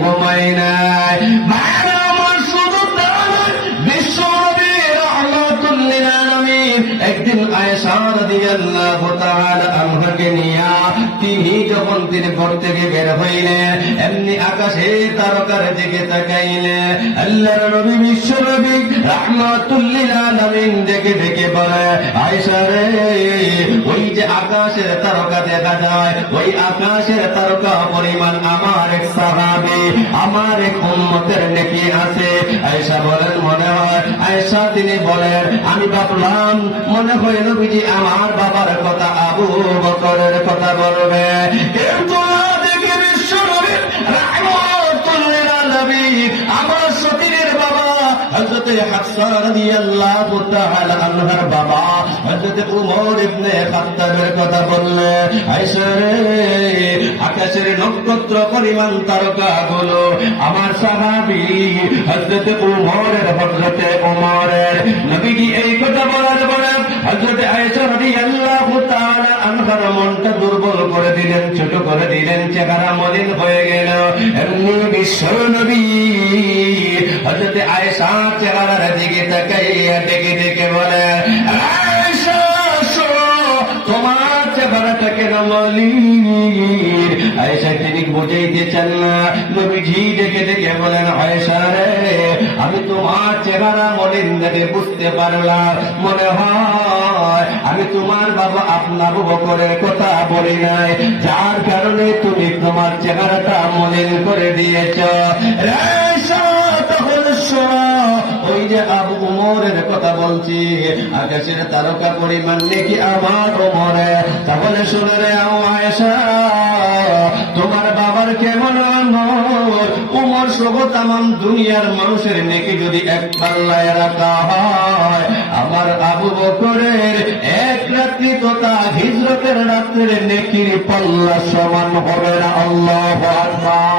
ঘুমাই নাই। আমার শুধু একদিন আয়েশা নিয়া তিনি যখন তিনি ঘর থেকে বের হইলেন, এমনি আকাশে তারকার দিকে তাকাইলে আল্লাহর নবী বিশ্ব নবী রহমাতুল্লিল আলামিন দেখে দেখে বলে, আয়েশা রে, ওই যে আকাশের তারকা দেখা যায়, ওই আকাশের তারকা পরিমাণ আমার এক সাহাবি। আমার এক উম্মতের নেকি আছে। আয়েশা বলেন, মনে হয় আয়েশা, তিনি বলেন, আমি ভাবলাম, মনে হয় নবীজি আমার বাবার কথা, আবু বকরের কথা বলবে। কিন্তু বাবা, হযরত উমর ইবনে খাত্তাবের কথা বললে আকাশের নক্ষত্র পরিমাণ তারকা গুলো আমার সাহাবী হযরত উমরের হযরত উমরের নবীজি এই কথা বলার পরে হযরত আয়েশা রাদিয়াল্লাহু তাআলা আনহার মনটা দুর্বল করে দিলেন, ছোট করে দিলেন, চেহারা মলিন হয়ে গেল। এমনি বিশ্ব নবী হযরত আয়েশা চেহারার দিকে তাকাইয়া ডেকে দেখে বলে তিনি চান না নবীজি ডেকে ডেকে বলেন রে আমি তোমার চেহারা মলিন দেখে বুঝতে পারলাম। মনে হয় আমি তোমার বাবা আপনার বকরের কথা বলি নাই। যার কারণে তুমি তোমার চেহারাটা মলিন করে দিয়েছ। রে বলছি, আকাশের তারকা পরিমাণ নাকি আমার উমরে তাহলে শুনে রে তোমার বাবার কেমন উমর সহ তাম দুনিয়ার মানুষের নেকি যদি এক পাল্লায় রাখা হয়, আমার আবু বকরের এক রাত্রি তথা হিজরতের রাত্রের নেকির পাল্লা সমান হবে না, আল্লাহ আকবার।